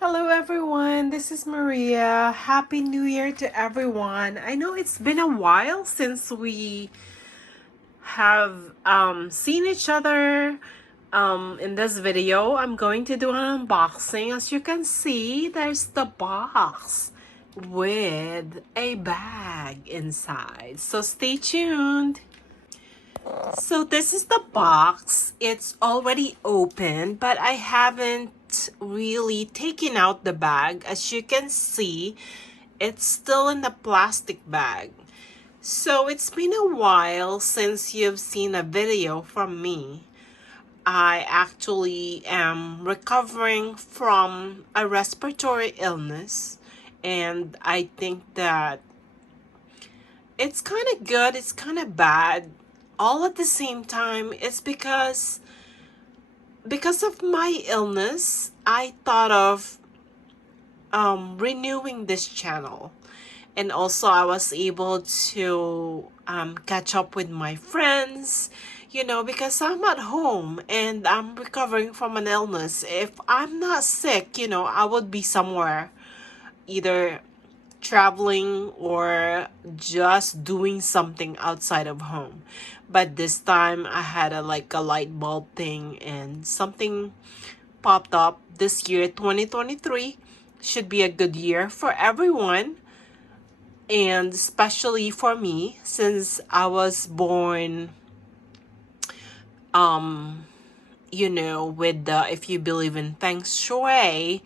Hello everyone, this is Maria. Happy New Year to everyone. I know it's been a while since we have seen each other. In this video, I'm going to do an unboxing. As you can see, there's the box with a bag inside. So stay tuned. So this is the box. It's already open, but I haven't really taken out the bag. As you can see, it's still in the plastic bag. So it's been a while since you've seen a video from me. I actually am recovering from a respiratory illness, and I think that it's kind of good, it's kind of bad all at the same time. It's because of my illness, I thought of renewing this channel, and also I was able to catch up with my friends, because I'm at home and I'm recovering from an illness. If I'm not sick, I would be somewhere, either traveling or just doing something outside of home. But this time I had a light bulb thing, and something popped up. This year 2023 should be a good year for everyone, and especially for me, since I was born with the, if you believe in feng shui,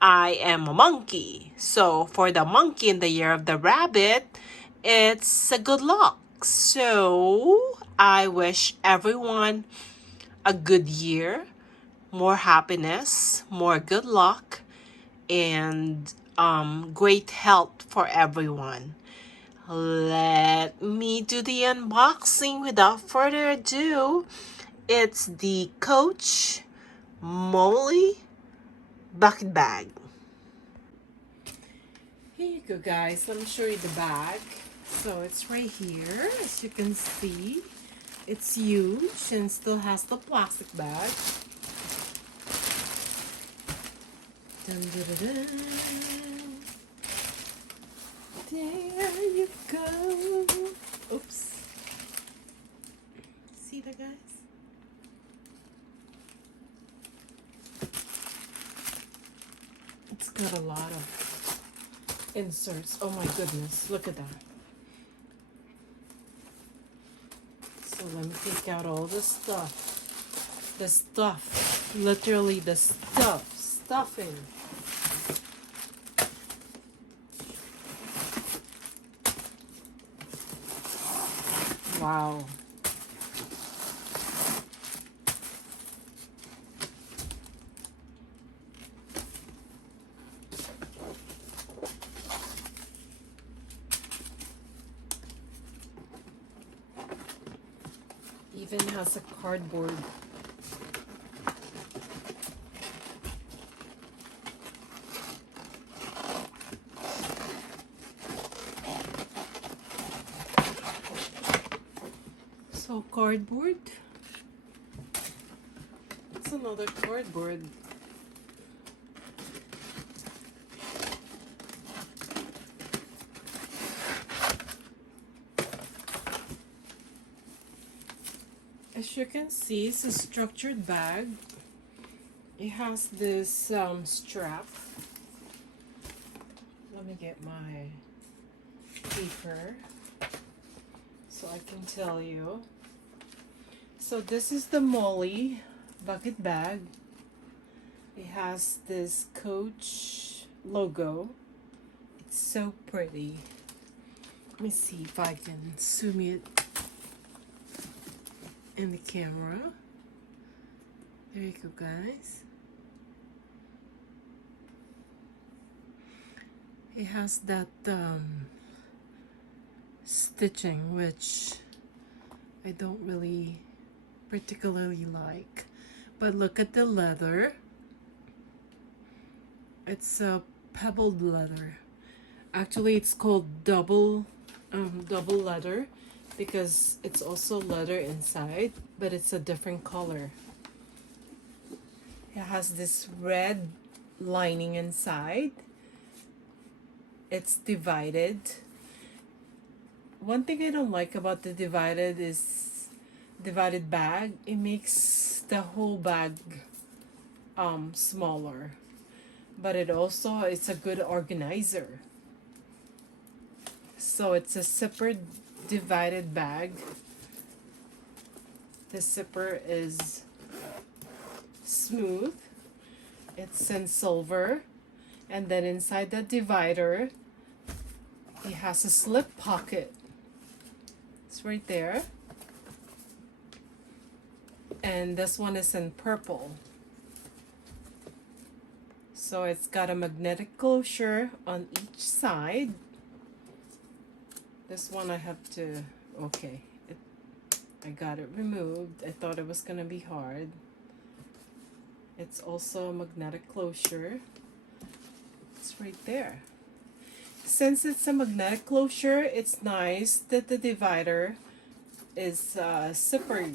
I am a monkey. So for the monkey in the year of the rabbit, it's a good luck. So I wish everyone a good year, more happiness, more good luck, and great health for everyone. Let me do the unboxing without further ado. It's the Coach Mollie bucket bag. Here you go, guys. Let me show you the bag. So it's right here. As you can see, it's huge and still has the plastic bag. Dun, dun, dun, dun. There you go. Oops. See that, guys? It's got a lot of inserts. Oh my goodness, look at that. So let me take out all the stuff. The stuff. Literally the stuff. Stuffing. Wow. Even has a cardboard. So cardboard. It's another cardboard. As you can see, it's a structured bag. It has this strap. Let me get my paper so I can tell you. So this is the Mollie bucket bag. It has this Coach logo. It's so pretty. Let me see if I can zoom it in the camera. There you go, guys. It has that stitching, which I don't really particularly like. But look at the leather. It's a pebbled leather. Actually, it's called double leather, because it's also leather inside, but it's a different color. It has this red lining inside. It's divided. One thing I don't like about the divided bag, it makes the whole bag smaller, but it's a good organizer. So it's a separate divided bag. The zipper is smooth, it's in silver, and then inside the divider it has a slip pocket. It's right there. And this one is in purple. So it's got a magnetic closure on each side. This one I have to, okay, I got it removed. I thought it was gonna be hard. It's also a magnetic closure. It's right there. Since it's a magnetic closure, it's nice that the divider is a zipper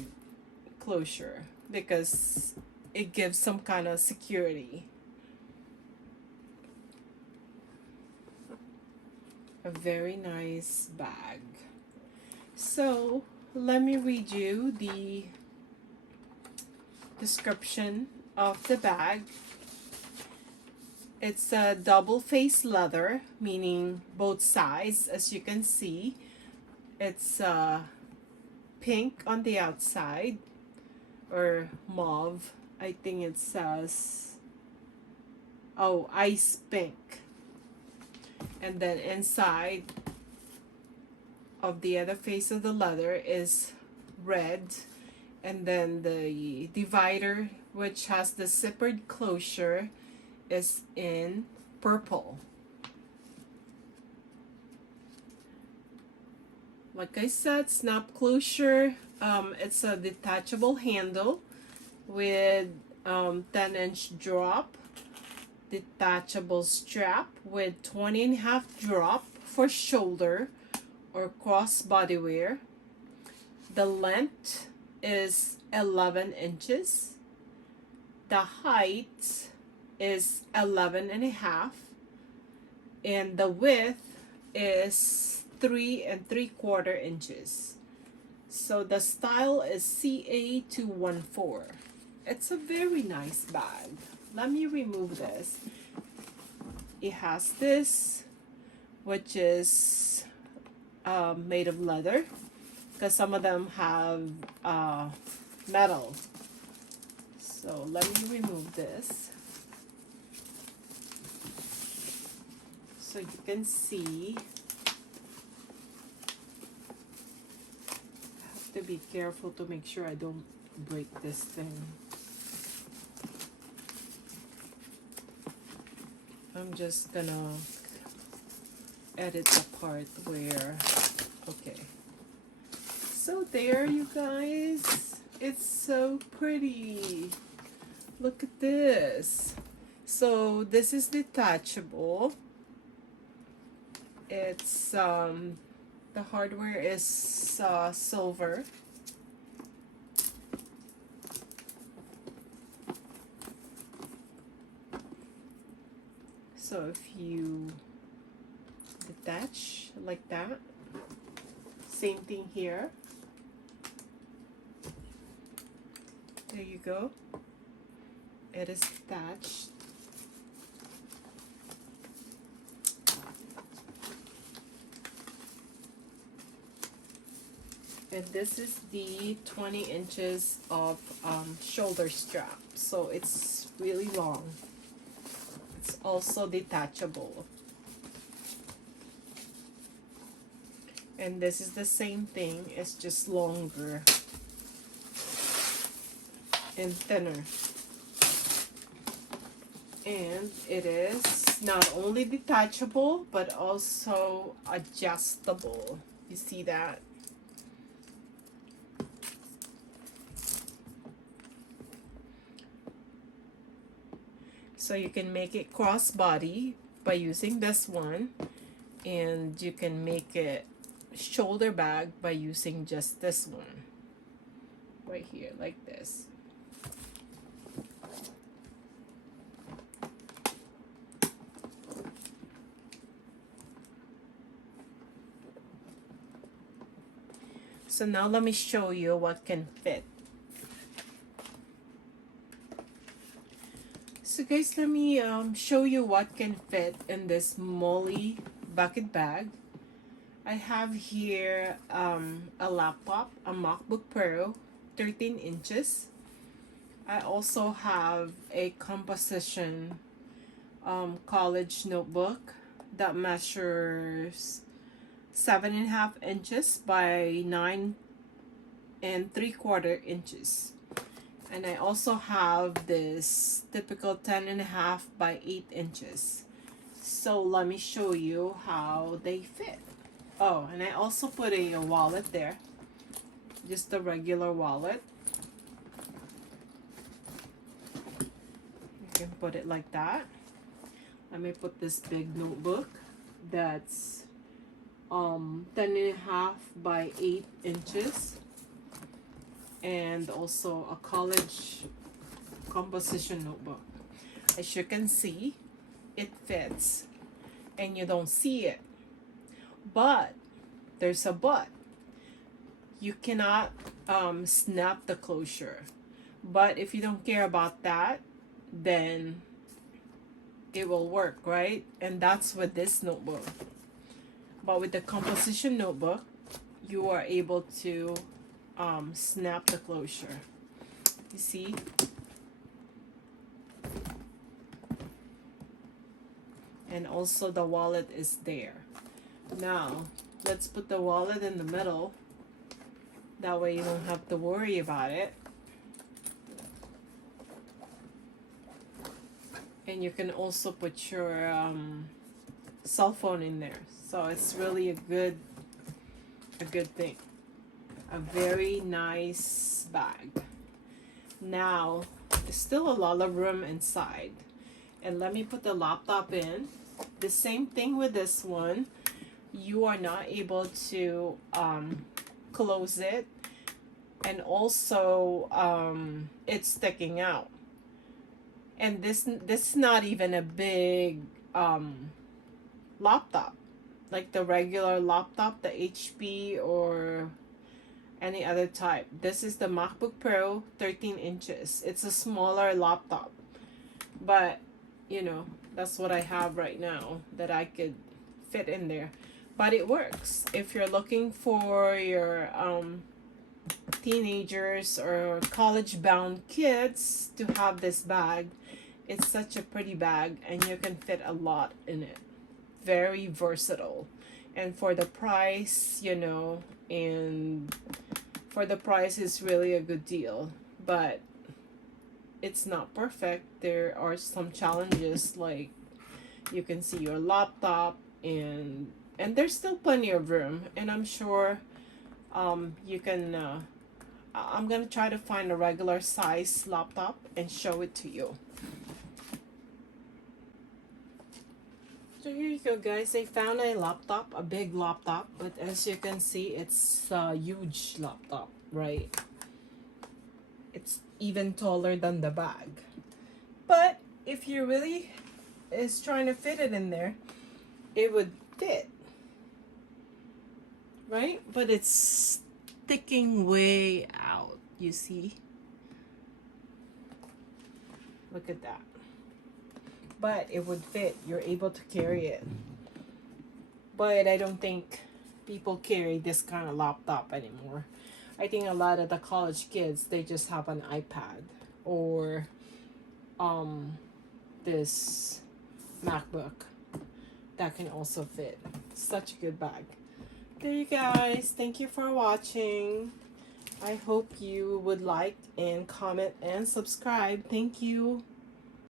closure because it gives some kind of security. A very nice bag. So let me read you the description of the bag. It's a double face leather, meaning both sides, as you can see. It's pink on the outside, or mauve. I think it says, oh, ice pink. And then inside of the other face of the leather is red. And then the divider, which has the zippered closure, is in purple. Like I said, snap closure. It's a detachable handle with 10-inch drop, detachable strap with 20.5 drop for shoulder or crossbody wear. The length is 11 inches. The height is 11.5, and the width is 3 3/4 inches. So the style is CA214. It's a very nice bag. Let me remove this. It has this, which is made of leather, because some of them have metal. So let me remove this so you can see. I have to be careful to make sure I don't break this thing. I'm just gonna edit the part where, okay. So there, you guys, it's so pretty. Look at this. So this is detachable. It's the hardware is silver. So if you detach like that, same thing here. There you go. It is attached. And this is the 20 inches of shoulder strap. So it's really long. It's also detachable. And this is the same thing, it's just longer and thinner. And it is not only detachable but also adjustable. You see that? So you can make it crossbody by using this one, and you can make it shoulder bag by using just this one right here, like this. So now let me show you what can fit. So guys, let me show you what can fit in this mollie bucket bag. I have here a laptop, a MacBook Pro, 13 inches. I also have a composition college notebook that measures 7.5 inches by 9 3/4 inches. And I also have this typical 10.5 by 8 inches. So let me show you how they fit. Oh, and I also put a wallet there, just a regular wallet. You can put it like that. Let me put this big notebook that's 10.5 by 8 inches, and also a college composition notebook. As you can see, it fits and you don't see it, but there's a but. You cannot snap the closure, but if you don't care about that, then it will work, right? And that's with this notebook. But with the composition notebook, you are able to snap the closure. You see? And also the wallet is there. Now, let's put the wallet in the middle. That way you don't have to worry about it. And you can also put your cell phone in there. So it's really a good thing. A very nice bag. Now, there's still a lot of room inside. And let me put the laptop in. The same thing with this one. You are not able to close it. And also, it's sticking out. And this is not even a big laptop, like the regular laptop, the HP or any other type. This is the MacBook Pro, 13 inches. It's a smaller laptop, but you know, that's what I have right now that I could fit in there. But it works if you're looking for your teenagers or college bound kids to have this bag. It's such a pretty bag and you can fit a lot in it. Very versatile. And for the price, you know, and for the price is really a good deal. But it's not perfect. There are some challenges, like you can see your laptop, and there's still plenty of room, and I'm sure you can I'm gonna try to find a regular size laptop and show it to you. So here you go, guys. I found a laptop, a big laptop, but as you can see, it's a huge laptop, right? It's even taller than the bag. But if you really is trying to fit it in there, it would fit, right? But it's sticking way out, you see? Look at that. But it would fit. You're able to carry it. But I don't think people carry this kind of laptop anymore. I think a lot of the college kids, they just have an iPad or this MacBook that can also fit. Such a good bag. There you guys. Thank you for watching. I hope you would like and comment and subscribe. Thank you.